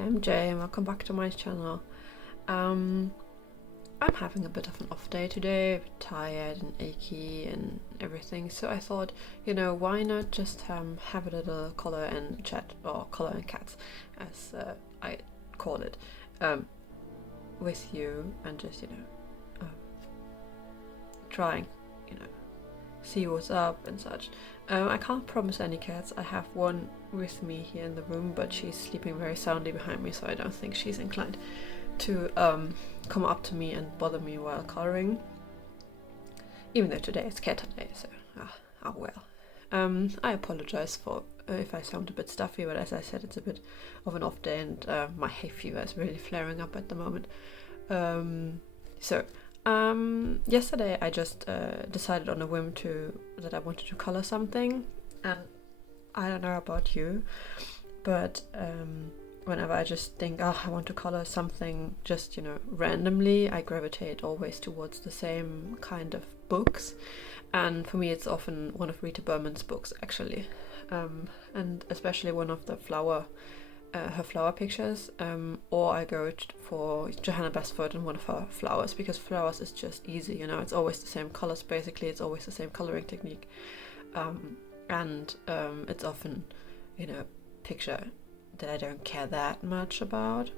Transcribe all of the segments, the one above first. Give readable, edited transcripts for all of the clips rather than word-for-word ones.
I'm Jay and welcome back to my channel. I'm having a bit of an off day today, a bit tired and achy and everything, so I thought, why not just have a little color and chat, or color and cats as I call it, with you, and just trying, see what's up and such. I can't promise any cats. I have one with me here in the room, but she's sleeping very soundly behind me, so I don't think she's inclined to come up to me and bother me while coloring. Even though today is Caturday, so well. I apologize for if I sound a bit stuffy, but as I said, it's a bit of an off day, and my hay fever is really flaring up at the moment. Yesterday I just decided on a whim that I wanted to color something, and I don't know about you, but whenever I just think, I want to color something just, randomly, I gravitate always towards the same kind of books, and for me it's often one of Rita Berman's books, actually, and especially one of the her flower pictures, or I go for Johanna Bestford and one of her flowers, because flowers is just easy, it's always the same colors, basically, it's always the same coloring technique, and it's often, picture that I don't care that much about,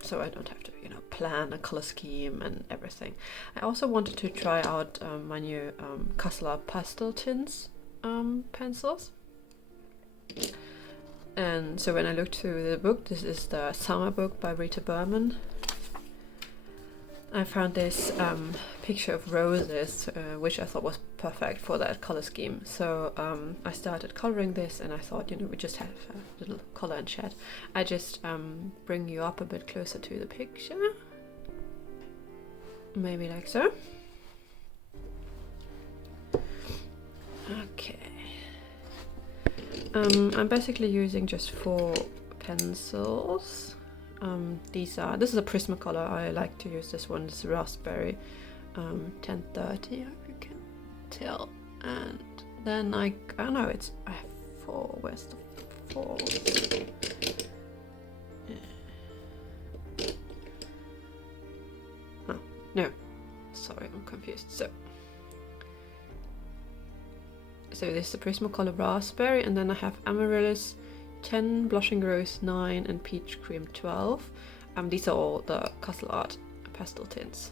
so I don't have to, plan a color scheme and everything. I also wanted to try out my new CastleArt Pasteltint pencils. And so when I looked through the book, this is the Summer book by Rita Berman, I found this picture of roses, which I thought was perfect for that color scheme. So I started coloring this, and I thought, we just have a little color and chat. I just bring you up a bit closer to the picture, maybe like so. Okay. I'm basically using just 4 pencils. This is a Prismacolor. I like to use this one. It's Raspberry 1030, I hope you can tell. And then I have 4. Where's the 4? Oh, no, sorry, I'm confused. So this is the Prismacolor Raspberry, and then I have Amaryllis 10, Blushing Rose 9, and Peach Cream 12. These are all the CastleArt pastel tints.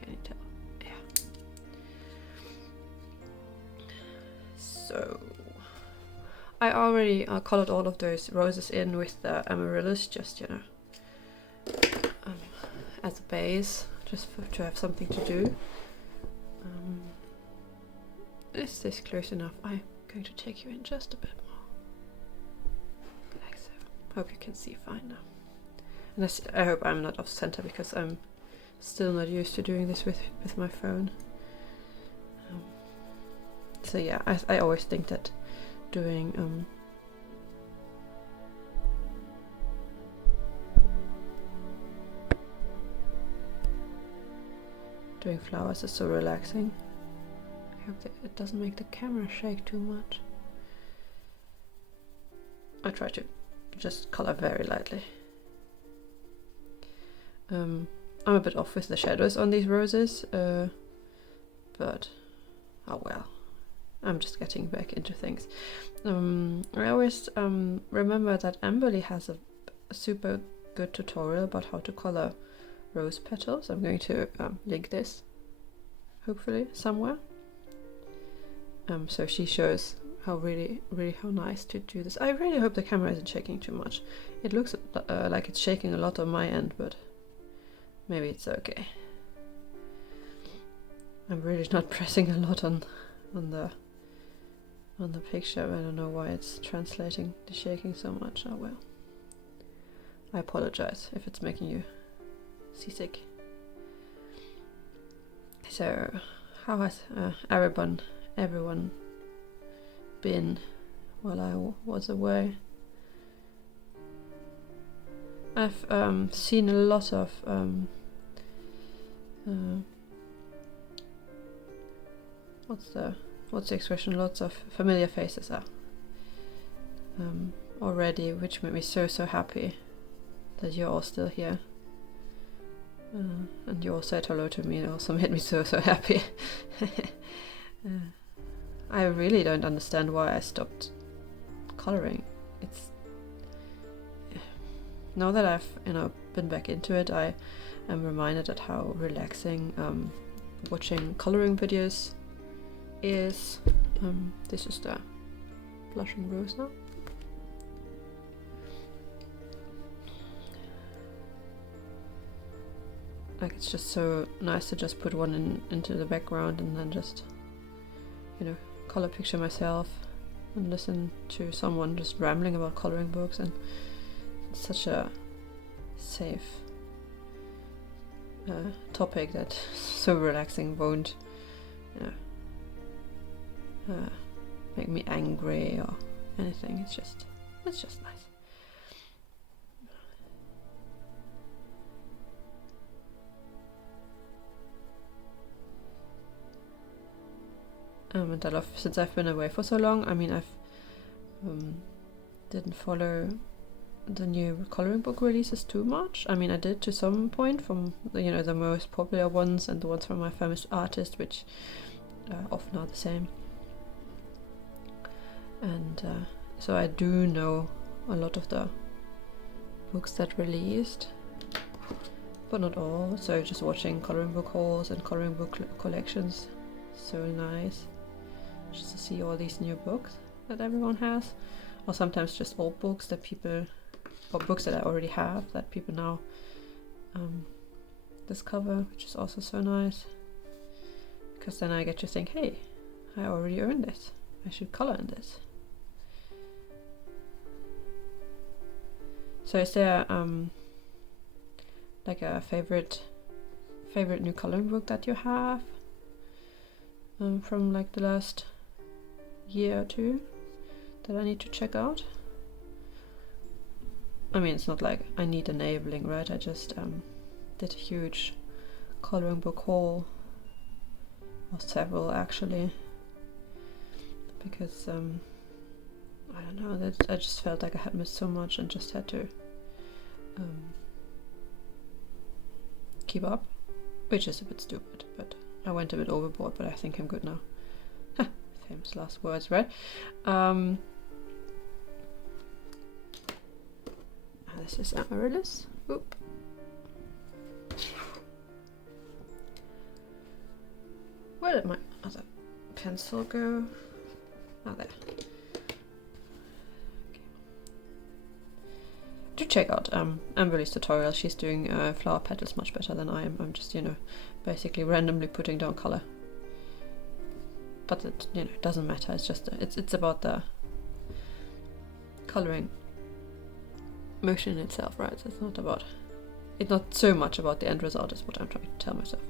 Can you tell? Yeah. So I already colored all of those roses in with the Amaryllis, just as a base, just to have something to do. Is this close enough? I'm going to take you in just a bit more. Like so. Hope you can see fine now. And I hope I'm not off center, because I'm still not used to doing this with my phone. So yeah, I always think that doing flowers is so relaxing. I hope that it doesn't make the camera shake too much. I try to just color very lightly. I'm a bit off with the shadows on these roses, but oh well, I'm just getting back into things. I always remember that Amberly has a super good tutorial about how to color rose petals. I'm going to link this, hopefully, somewhere. So she shows how really how nice to do this. I really hope the camera isn't shaking too much. It looks like it's shaking a lot on my end, but maybe it's okay. I'm really not pressing a lot on the picture. I don't know why it's translating the shaking so much. Oh well. I apologize if it's making you seasick. So how has everyone been while I was away? I've seen a lot of what's the expression? Lots of familiar faces already, which made me so happy. that you're all still here. And you all said hello to me. It also made me so happy. I really don't understand why I stopped coloring. It's now that I've been back into it, I am reminded at how relaxing watching coloring videos is. This is the blushing rose now. Like, it's just so nice to just put one into the background and then just, color picture myself and listen to someone just rambling about coloring books, and it's such a safe topic that so relaxing won't make me angry or anything. It's just nice. And I love, since I've been away for so long, I mean, I've didn't follow the new coloring book releases too much. I mean, I did to some point from the most popular ones and the ones from my famous artist, which often are the same. And so I do know a lot of the books that released, but not all. So just watching coloring book hauls and coloring book collections, so nice. Just to see all these new books that everyone has, or sometimes just old books that people, or books that I already have that people now discover, which is also so nice. Because then I get to think, hey, I already own this. I should color in this. So is there like a favorite new coloring book that you have from like the last year or two that I need to check out? I mean, it's not like I need enabling, right? I just did a huge coloring book haul, or several actually, because I don't know, that I just felt like I had missed so much and just had to keep up, which is a bit stupid, but I went a bit overboard, but I think I'm good now. Famous last words, right? This is Amaryllis. Oop. Where did my other pencil go? Oh, there. Do check out Amberly's tutorial. She's doing flower petals much better than I am. I'm just, basically randomly putting down color. But it, it doesn't matter. It's just it's about the coloring motion itself, right? So it's not so much about the end result, is what I'm trying to tell myself.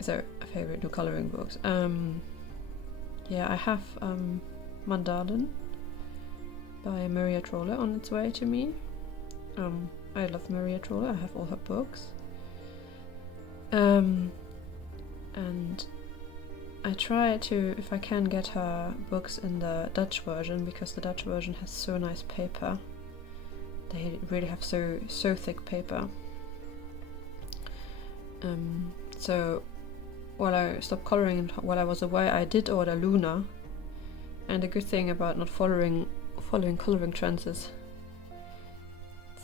So, favorite new coloring books. Yeah, I have Mandalin by Maria Troller on its way to me. I love Maria Troller. I have all her books. And I try to, if I can, get her books in the Dutch version, because the Dutch version has so nice paper. They really have so thick paper. So while I stopped coloring and while I was away, I did order Luna. And the good thing about not following coloring trends is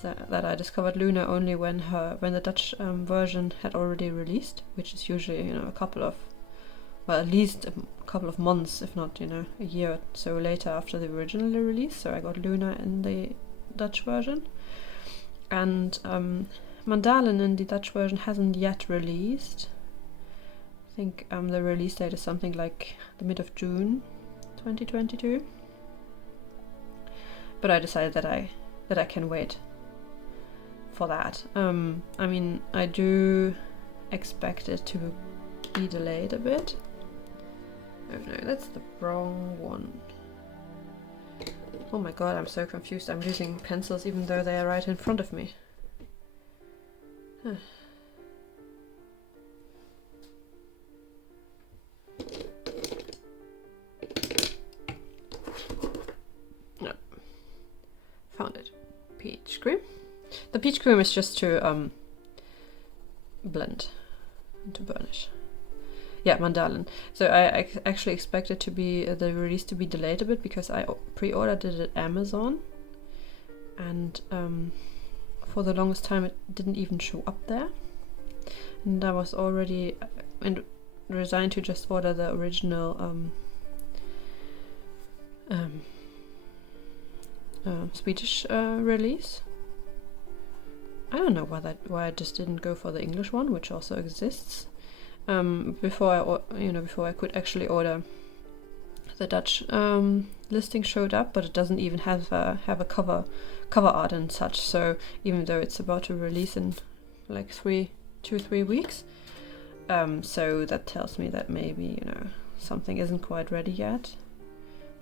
that I discovered Luna only when the Dutch version had already released, which is usually at least a couple of months, if not a year or so later after the original release. So I got Luna in the Dutch version, and Mandalin in the Dutch version hasn't yet released. I think the release date is something like the mid of June 2022. But I decided that I can wait for that. I mean, I do expect it to be delayed a bit. Oh no, that's the wrong one. Oh my god, I'm so confused. I'm using pencils even though they are right in front of me. No. Found it. Peach cream. The peach cream is just to blend and to burnish. Yeah, mandalin. So I actually expected to be the release to be delayed a bit because I pre-ordered it at Amazon, and for the longest time it didn't even show up there, and I was already resigned to just order the original Swedish release. I don't know why I just didn't go for the English one, which also exists. Before I could actually order, the Dutch listing showed up, but it doesn't even have a cover art and such. So even though it's about to release in like 2-3 weeks, so that tells me that maybe something isn't quite ready yet.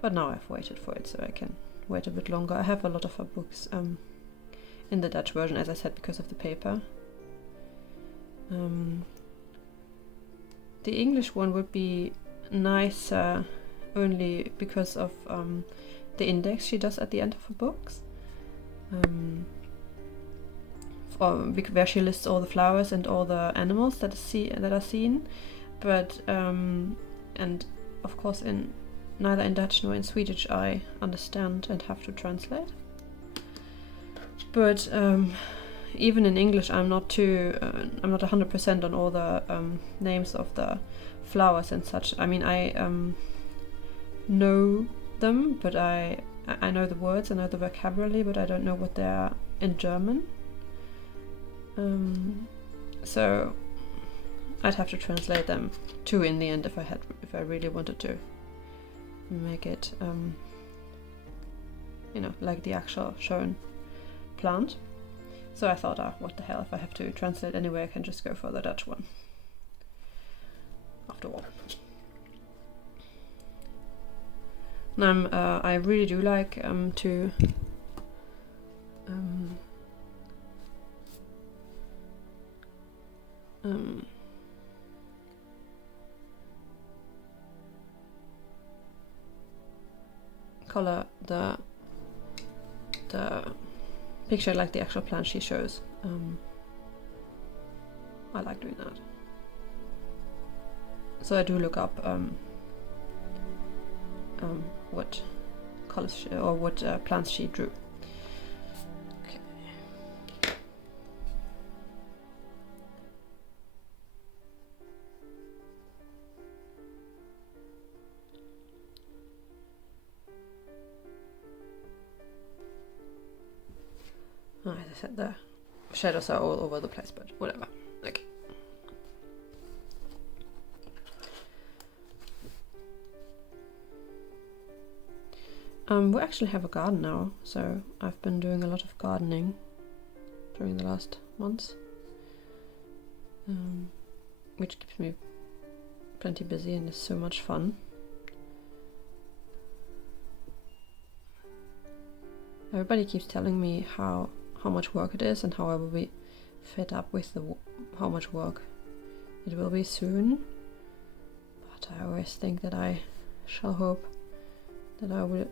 But now I've waited for it, so I can wait a bit longer. I have a lot of her books in the Dutch version, as I said, because of the paper. The English one would be nicer only because of the index she does at the end of her books, where she lists all the flowers and all the animals that are seen. But and of course neither in Dutch nor in Swedish I understand and have to translate. But even in English, I'm not 100% on all the names of the flowers and such. I mean, I know them, but I know the words, I know the vocabulary, but I don't know what they are in German. So I'd have to translate them too in the end if I really wanted to make it, like the actual shown plant. So I thought, what the hell, if I have to translate anyway, I can just go for the Dutch one. After all. And I really do like to color the picture like the actual plant she shows. I like doing that. So I do look up what colors or what plants she drew. Okay. As I said, the shadows are all over the place, but whatever. Okay. We actually have a garden now, so I've been doing a lot of gardening during the last months, which keeps me plenty busy and is so much fun. Everybody keeps telling me how much work it is and how I will be fed up with how much work it will be soon, but I always think that I shall hope that I will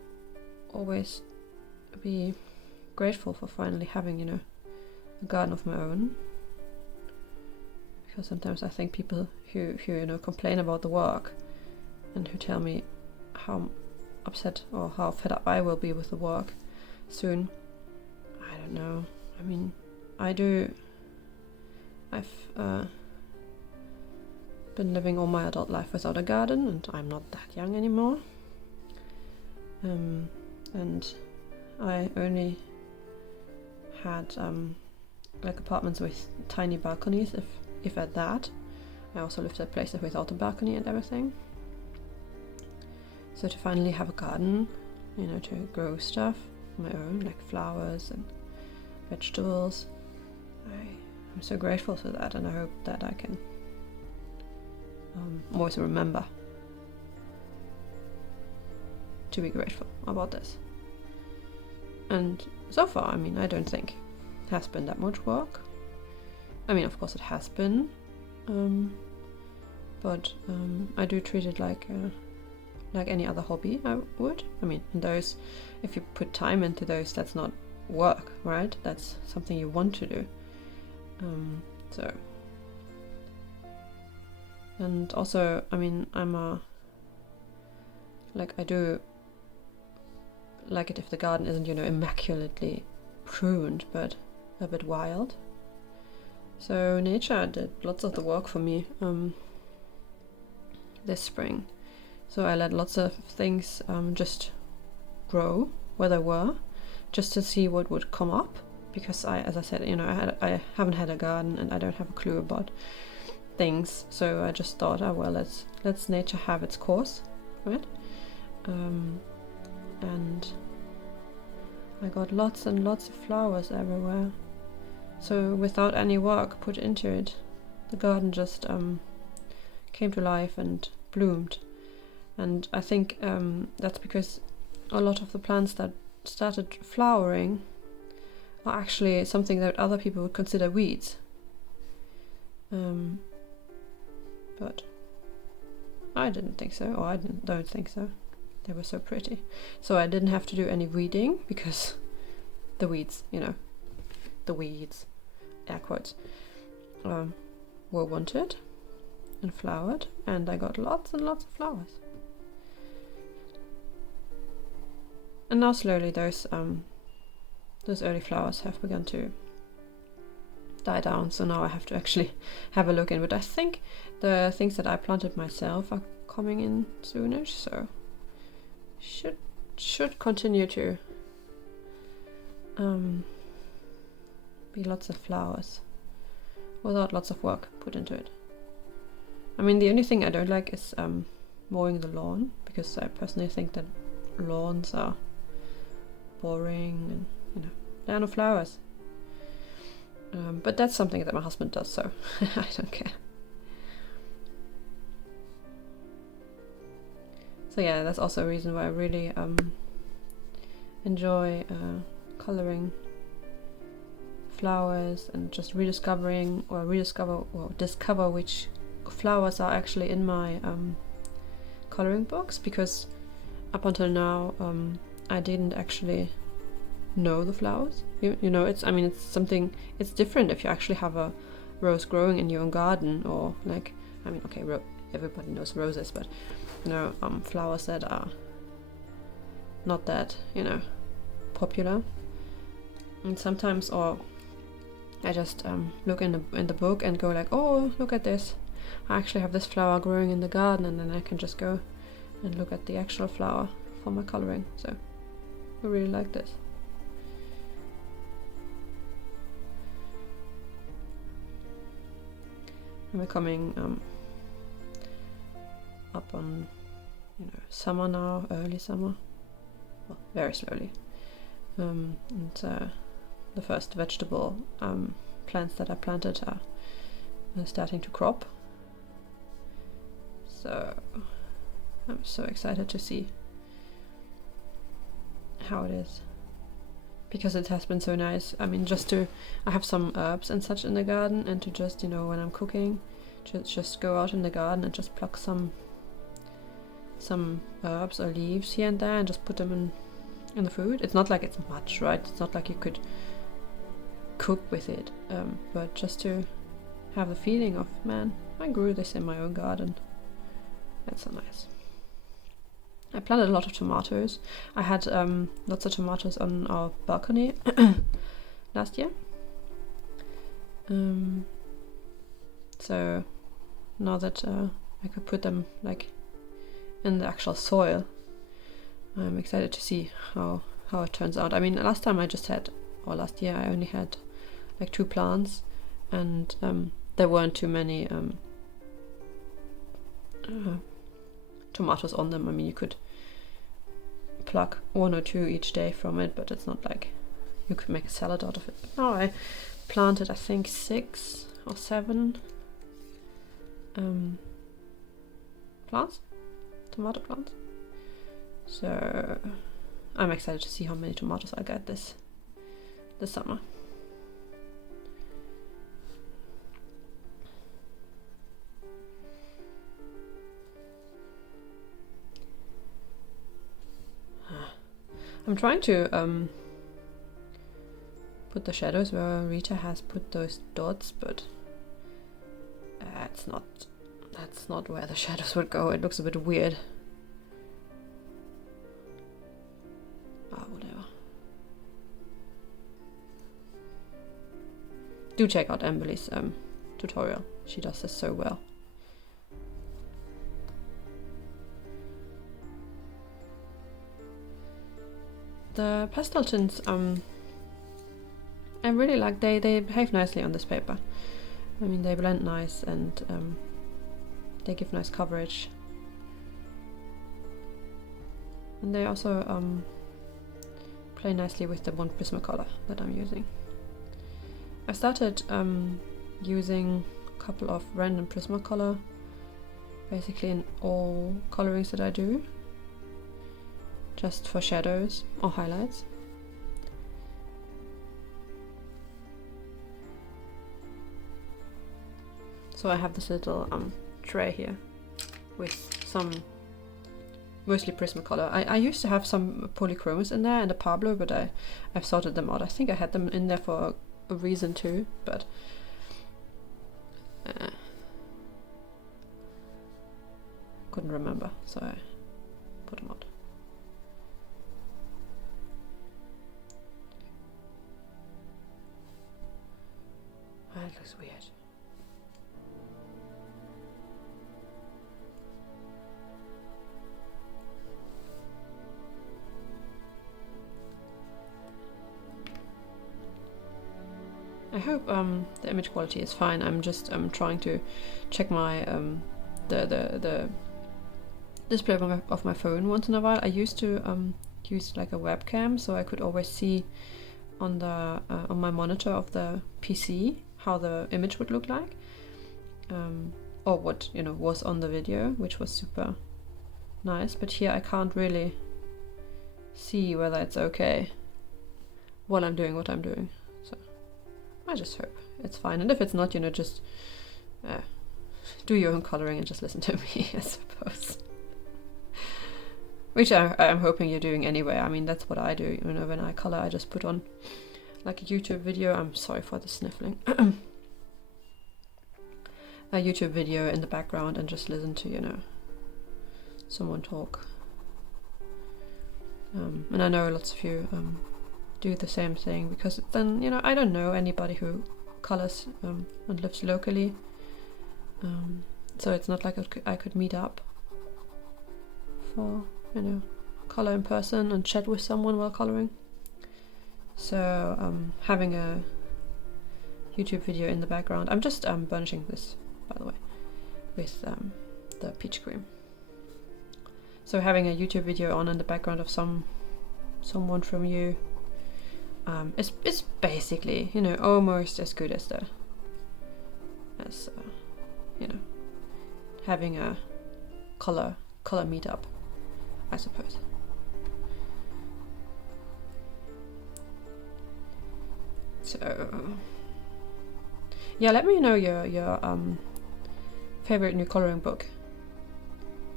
always be grateful for finally having, a garden of my own. Because sometimes I think people who complain about the work and who tell me how upset or how fed up I will be with the work soon, I don't know. I mean, I've been living all my adult life without a garden, and I'm not that young anymore. And I only had like apartments with tiny balconies, if at that. I also lived at places without a balcony and everything. So to finally have a garden, to grow stuff on my own, like flowers and vegetables, I'm so grateful for that, and I hope that I can always remember to be grateful about this. And so far, I mean, I don't think it has been that much work. I mean, of course it has been, but I do treat it like any other hobby I would. I mean, in those, if you put time into those, that's not work, right? That's something you want to do. And also, I mean, I do like it if the garden isn't, immaculately pruned, but a bit wild. So nature did lots of the work for me this spring. So I let lots of things just grow where they were, just to see what would come up, because as I said, I haven't had a garden and I don't have a clue about things. So I just thought, oh well, let's nature have its course, right? And I got lots and lots of flowers everywhere. So without any work put into it, the garden just came to life and bloomed. And I think that's because a lot of the plants that started flowering are actually something that other people would consider weeds. But I didn't think so, or don't think so. They were so pretty. So I didn't have to do any weeding because the weeds, the weeds, air quotes, were wanted and flowered, and I got lots and lots of flowers. And now slowly those early flowers have begun to die down, so now I have to actually have a look in. But I think the things that I planted myself are coming in soonish, so should continue to be lots of flowers without lots of work put into it. I mean, the only thing I don't like is mowing the lawn, because I personally think that lawns are boring and there are no flowers. But that's something that my husband does, so I don't care. So yeah, that's also a reason why I really enjoy coloring flowers and just discover which flowers are actually in my coloring books, because up until now I didn't actually know the flowers. It's different if you actually have a rose growing in your own garden, or everybody knows roses, but flowers that are not that popular. And sometimes, or I just look in the book and go like, oh, look at this, I actually have this flower growing in the garden, and then I can just go and look at the actual flower for my coloring. So I really like this. And we're coming up on summer now, early summer, well, very slowly, and the first vegetable plants that I planted are starting to crop. So I'm so excited to see how it is, because it has been so nice. I mean, I have some herbs and such in the garden, and to just, when I'm cooking, just go out in the garden and just pluck some herbs or leaves here and there and just put them in the food. It's not like it's much, right? It's not like you could cook with it, but just to have the feeling of, man, I grew this in my own garden. That's so nice. I planted a lot of tomatoes. I had lots of tomatoes on our balcony last year. So now that I could put them in the actual soil, I'm excited to see how it turns out. I mean, last year I only had 2 plants, and there weren't too many tomatoes on them. I mean, you could pluck 1 or 2 each day from it, but it's not like you could make a salad out of it. But now I planted, I think, 6 or 7 tomato plants. So I'm excited to see how many tomatoes I get this summer. I'm trying to put the shadows where Rita has put those dots, but that's not where the shadows would go. It looks a bit weird. Whatever. Do check out Emily's tutorial. She does this so well. The pastel tints, I really like. They behave nicely on this paper. I mean, they blend nice and they give nice coverage. And they also play nicely with the one Prismacolor that I'm using. I started using a couple of random Prismacolor, basically in all colorings that I do, just for shadows or highlights. So I have this little tray here with some mostly Prismacolor. I used to have some polychromes in there and a Pablo, but I've sorted them out. I think I had them in there for a reason too, but couldn't remember, so I put them out. That looks weird. I hope the image quality is fine. I'm just trying to check my the display of my phone once in a while. I used to use like a webcam, so I could always see on the on my monitor of the PC how the image would look like, or what was on the video, which was super nice. But here I can't really see whether it's okay while I'm doing what I'm doing. So I just hope it's fine, and if it's not, just do your own coloring and just listen to me, I suppose. Which I'm hoping you're doing anyway. I mean, that's what I do. When I color, I just put on like a YouTube video. I'm sorry for the sniffling. A YouTube video in the background and just listen to someone talk. And I know lots of you do the same thing, because then I don't know anybody who colors and lives locally, so it's not like I could meet up for color in person and chat with someone while coloring. So having a YouTube video in the background. I'm just burnishing this, by the way, with the peach cream. So having a YouTube video on in the background of someone from you, it's basically almost as good as having a color meetup, I suppose. So yeah, let me know your favorite new coloring book,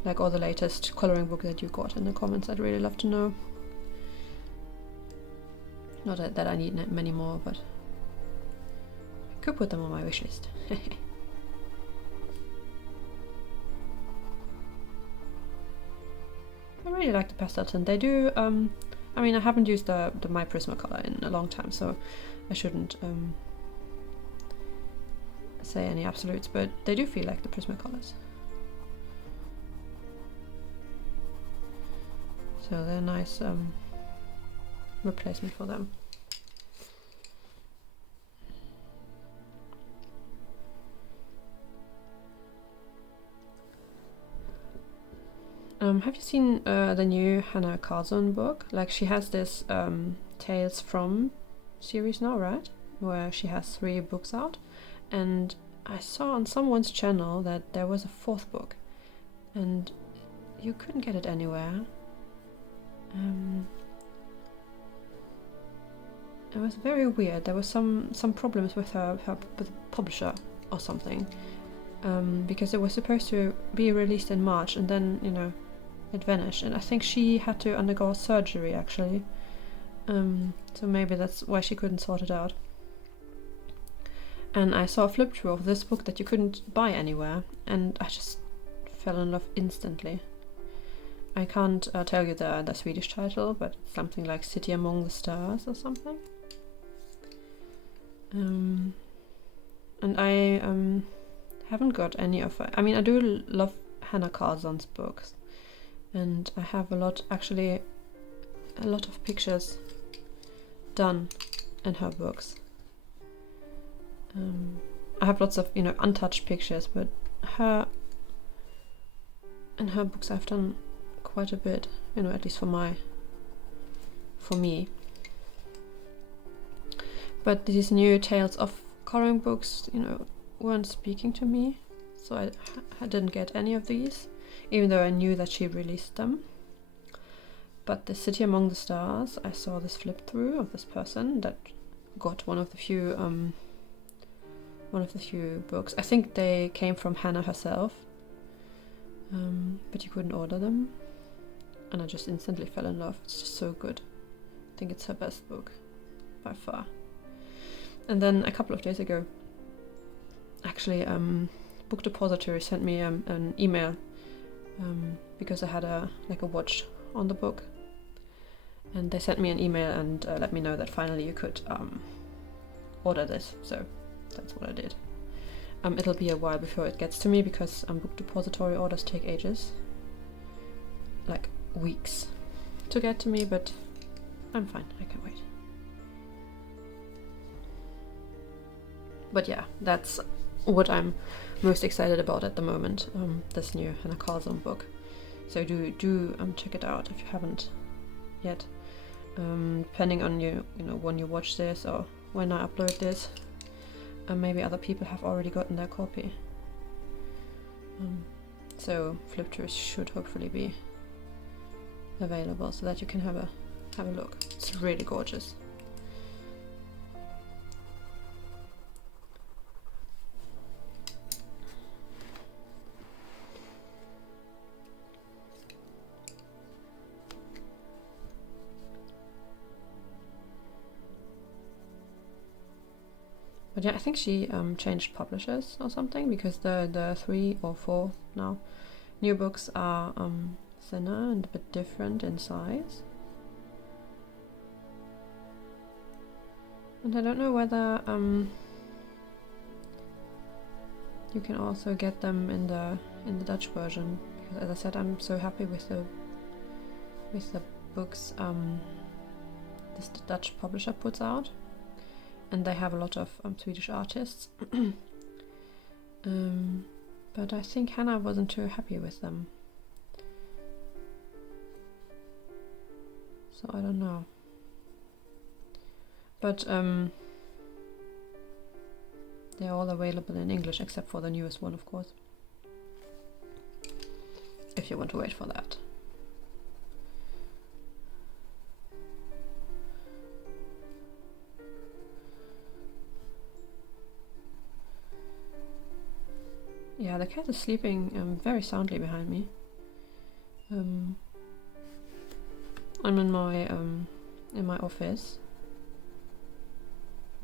like all the latest coloring book that you got in the comments. I'd really love to know. Not that I need many more, but I could put them on my wish list. I really like the Pasteltint. They do, I mean, I haven't used the My Prismacolor in a long time, so I shouldn't say any absolutes, but they do feel like the Prismacolors. So they're nice replacement for them. Have you seen the new Hannah Carlson book? Like, she has this Tales From series now, right? Where she has 3 books out, and I saw on someone's channel that there was a 4th book, and you couldn't get it anywhere. It was very weird. There was some problems with her with the publisher or something, because it was supposed to be released in March, and then it vanished. And I think she had to undergo surgery actually, So maybe that's why she couldn't sort it out. And I saw a flip through of this book that you couldn't buy anywhere, and I just fell in love instantly. I can't tell you the Swedish title, but it's something like City Among the Stars or something. And I haven't got any of it. I mean, I do love Hannah Carlson's books, and I have a lot of pictures done in her books. I have lots of untouched pictures, but in her books I've done quite a bit, at least for me. But these new Tales of Coloring books, weren't speaking to me, so I didn't get any of these, even though I knew that she released them. But the City Among the Stars, I saw this flip through of this person that got one of the few books. I think they came from Hannah herself, but you couldn't order them, and I just instantly fell in love. It's just so good. I think it's her best book by far. And then a couple of days ago, actually, Book Depository sent me an email because I had a watch on the book, and they sent me an email and let me know that finally you could order this. So that's what I did. It'll be a while before it gets to me because Book Depository orders take ages, like weeks, to get to me, but I'm fine, I can wait. But yeah, that's what I'm most excited about at the moment, this new Hannah Carlson book. So do check it out if you haven't yet. Depending on when you watch this or when I upload this, maybe other people have already gotten their copy. So flip throughs should hopefully be available so that you can have a look. It's really gorgeous. But yeah, I think she changed publishers or something, because the 3 or 4 now new books are thinner and a bit different in size. And I don't know whether you can also get them in the Dutch version, because as I said, I'm so happy with the books this Dutch publisher puts out. And they have a lot of Swedish artists. But I think Hannah wasn't too happy with them. So I don't know. But they're all available in English except for the newest one, of course. If you want to wait for that. Yeah, the cat is sleeping very soundly behind me. I'm in my office,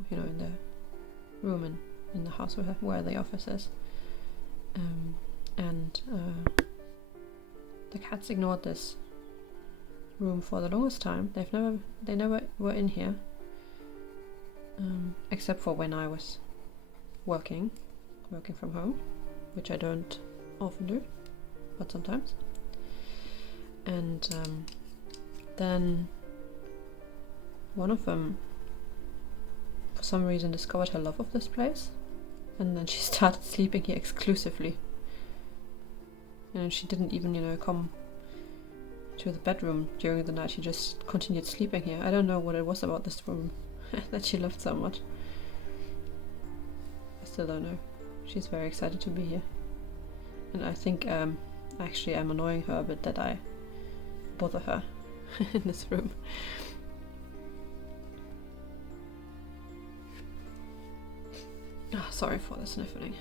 in the room in the house where the office is, and the cats ignored this room for the longest time. They never were in here, except for when I was working from home, which I don't often do, but sometimes. And then one of them, for some reason, discovered her love of this place, and then she started sleeping here exclusively. She didn't even, come to the bedroom during the night. She just continued sleeping here. I don't know what it was about this room that she loved so much. I still don't know. She's very excited to be here, and I think actually I'm annoying her a bit that I bother her in this room. Sorry for the sniffling.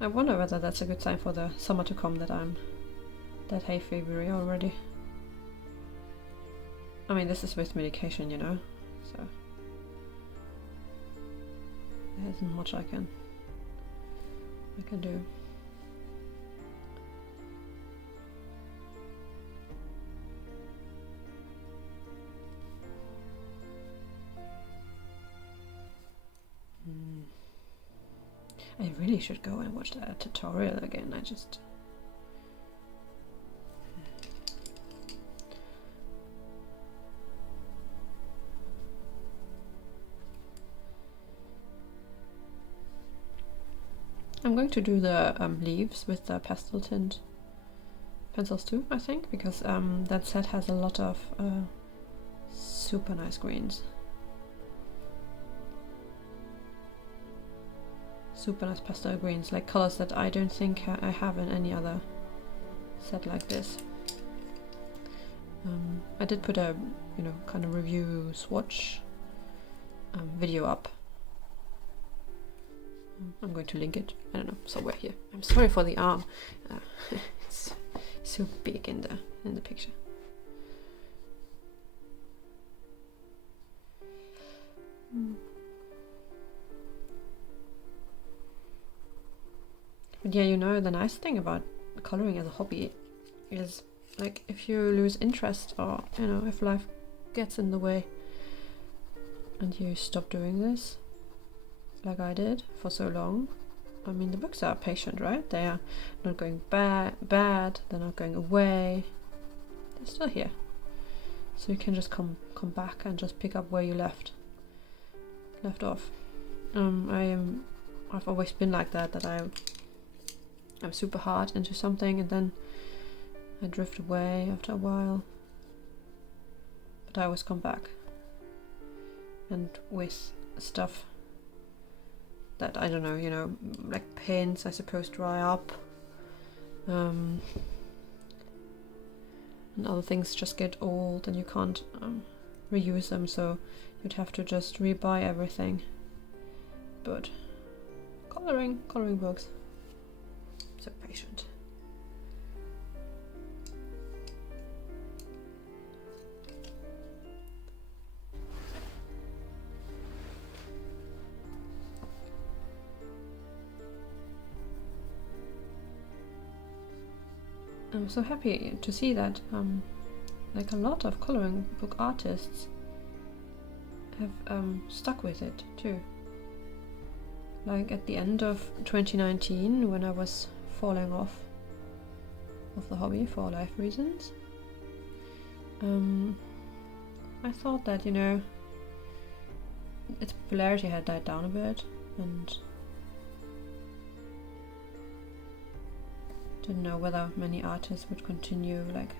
I wonder whether that's a good sign for the summer to come, that hay fevery already. I mean, this is with medication, you know, so there isn't much I can do. I really should go and watch that tutorial again. I'm going to do the leaves with the Pasteltint pencils too, I think, because that set has a lot of super nice greens. Super nice pastel greens, like colors that I don't think I have in any other set like this. I did put a, you know, kind of review swatch video up. I'm going to link it, I don't know, somewhere here. I'm sorry for the arm. It's so big in the picture. But yeah, you know, the nice thing about coloring as a hobby is, like, if you lose interest, or, you know, if life gets in the way and you stop doing this, like I did for so long. I mean, the books are patient, right? They are not going bad, they're not going away, they're still here. So you can just come back and just pick up where you left off. I've always been like that I'm super hard into something and then I drift away after a while. But I always come back. And with stuff that, I don't know, you know, like paints, I suppose, dry up. And other things just get old and you can't reuse them, so you'd have to just rebuy everything. But coloring books, so patient. I'm so happy to see that like a lot of coloring book artists have stuck with it too. Like at the end of 2019, when I was falling off of the hobby for life reasons, I thought that, you know, its popularity had died down a bit and didn't know whether many artists would continue like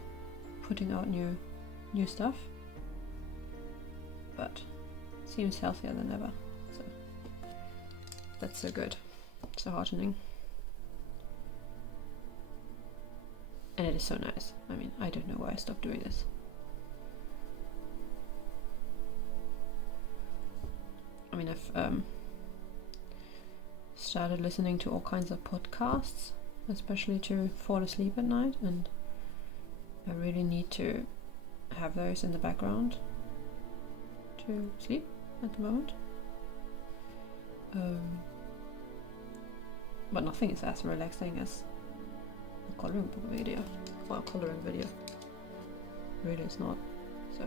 putting out new stuff, but it seems healthier than ever, so that's so good, so heartening. And it is so nice. I mean, I don't know why I stopped doing this. I mean, I've started listening to all kinds of podcasts, especially to fall asleep at night, and I really need to have those in the background to sleep at the moment. But nothing is as relaxing as a coloring book video. Well, coloring video. Really is not. So.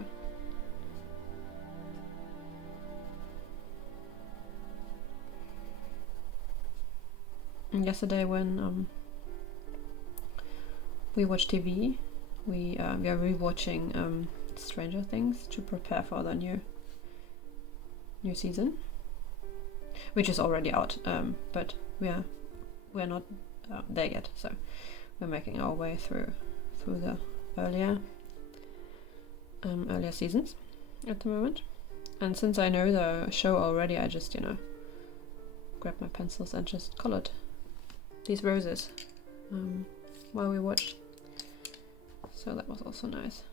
And yesterday when we watched TV, we are rewatching Stranger Things to prepare for the new season, which is already out, but we're not there yet, so we're making our way through the earlier seasons at the moment. And since I know the show already, I just, you know, grabbed my pencils and just colored these roses while we watched. So that was also nice.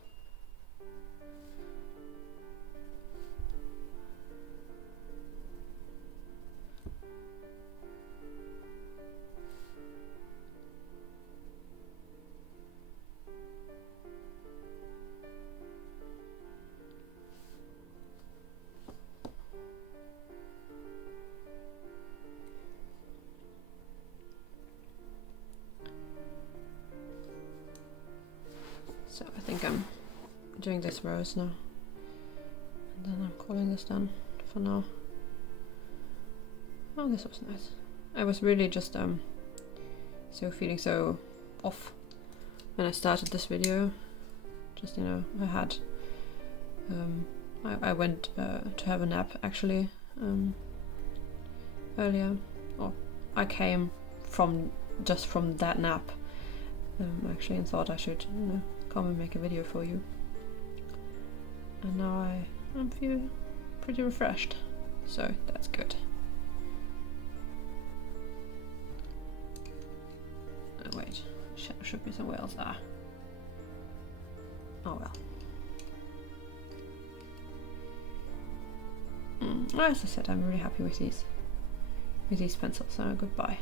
So I think I'm doing this rose now. And then I'm calling this done for now. Oh, this was nice. I was really just so feeling so off when I started this video. Just, you know, I had I went to have a nap actually earlier. Or I came from that nap actually, and thought I should, you know, come and make a video for you. And now I feel pretty refreshed, so that's good. Oh wait, shadow should be somewhere else. Ah. Oh well. As I said, I'm really happy with these pencils. So goodbye.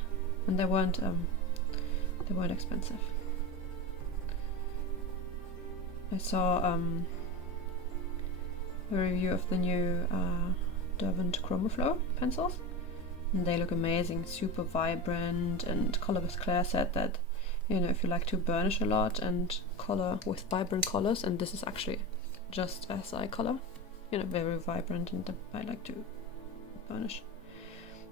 And they weren't expensive. I saw a review of the new Derwent Chromaflow pencils, and they look amazing, super vibrant, and Color with Claire said that, you know, if you like to burnish a lot and color with vibrant colors, and this is actually just as I color, you know, very vibrant, and I like to burnish,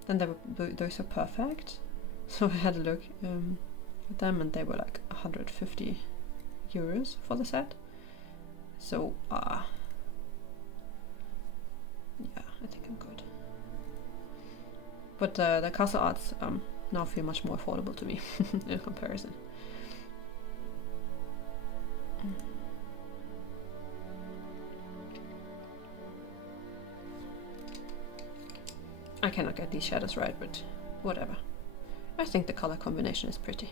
then those are perfect. So I had a look at them, and they were like 150 euros for the set. So yeah, I think I'm good. But the CastleArts now feel much more affordable to me in comparison. I cannot get these shadows right, but whatever. I think the color combination is pretty.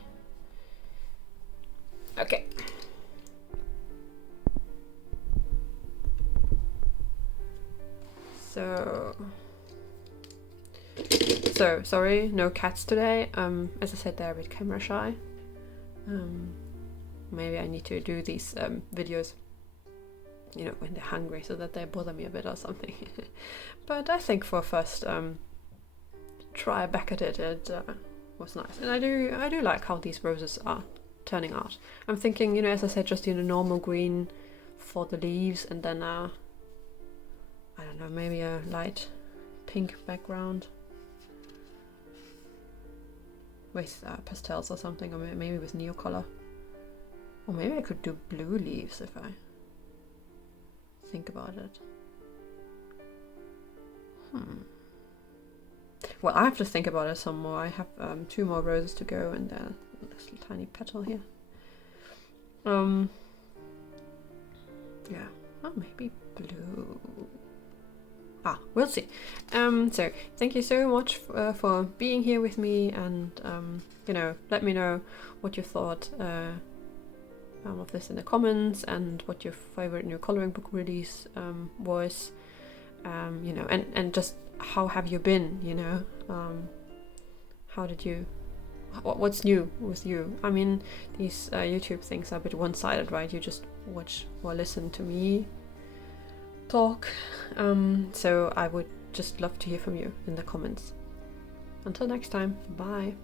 Okay. So sorry, no cats today. As I said, they're a bit camera shy. Maybe I need to do these videos, you know, when they're hungry, so that they bother me a bit or something. But I think for a first try back at it, it was nice, and I do like how these roses are turning out. I'm thinking, you know, as I said, just in a normal green for the leaves, and then I don't know, maybe a light pink background with pastels or something, or maybe with Neocolor, or maybe I could do blue leaves if I think about it. Well, I have to think about it some more. I have 2 more roses to go, and this little tiny petal here. Yeah, oh, maybe blue. We'll see. So thank you so much for being here with me, and you know, let me know what you thought of this in the comments, and what your favorite new coloring book release was. You know, and just how have you been, you know, how did you, what's new with you? I mean, these YouTube things are a bit one-sided, right? You just watch or listen to me talk. So I would just love to hear from you in the comments. Until next time, bye.